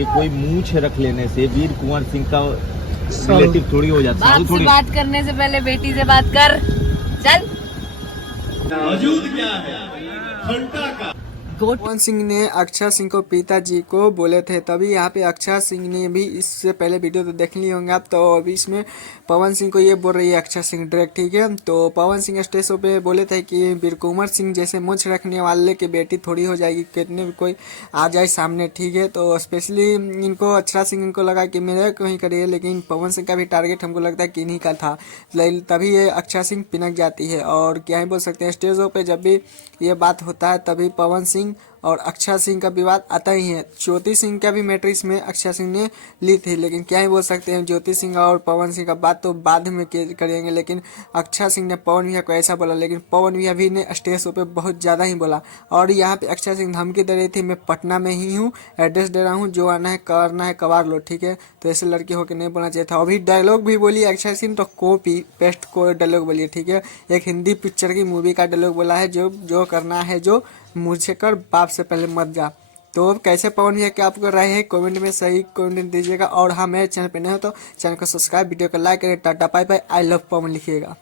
कि कोई मूछ रख लेने से वीर कुंवर सिंह का रिलेटिव थोड़ी हो जाता है। बाप से बात करने से पहले बेटी से बात कर। चल। मौजूद क्या है घंटा का। पवन सिंह ने अक्षय सिंह को पिताजी को बोले थे, तभी यहाँ पे अक्षय सिंह ने भी इससे पहले वीडियो तो देख लिए होंगे आप। तो अभी इसमें पवन सिंह को ये बोल रही है अक्षय सिंह डायरेक्ट, ठीक है। तो पवन सिंह स्टेज शो पे बोले थे कि वीर कुंवर सिंह जैसे मूंछ रखने वाले की बेटी थोड़ी हो जाएगी, कितने भी कोई आ जाए सामने, ठीक है। तो स्पेशली इनको अक्षय सिंह इनको लगा कि मेरे को ही करिए, लेकिन पवन सिंह का भी टारगेट हमको लगता है कि इन्हीं का था, तभी ये अक्षय सिंह पिनक जाती है। और क्या ही बोल सकते हैं, स्टेजों पे जब भी ये बात होता है तभी पवन सिंह और अक्षय सिंह का विवाद आता ही है। ज्योति सिंह का भी मैटर इसमें अक्षय सिंह ने ली थी, लेकिन क्या ही बोल सकते हैं, ज्योति सिंह और पवन सिंह का बात तो बाद में करेंगे। लेकिन अक्षय सिंह ने पवन भैया को ऐसा बोला, लेकिन पवन भैया भी ने स्टेज शो पे बहुत ज़्यादा ही बोला। और यहाँ पे अक्षय सिंह धमकी दे रही थी, मैं पटना में ही हूँ, एड्रेस दे रहा हूँ, जो आना है करना है कबार लो, ठीक है। तो ऐसे लड़की होकर नहीं बोलना चाहिए था। अभी डायलॉग भी बोली अक्षय सिंह, तो कॉपी पेस्ट को डायलॉग बोलिए, ठीक है। एक हिंदी पिक्चर की मूवी का डायलॉग बोला है, जो करना है जो मुझे कर, बाप से पहले मत जा। तो कैसे पवन भैया क्या आपको राय है, कमेंट में सही कमेंट दीजिएगा। और हाँ, मेरे चैनल पे नए हो तो चैनल को सब्सक्राइब, वीडियो को लाइक करें। Tata bye bye, I love Pawan लिखिएगा।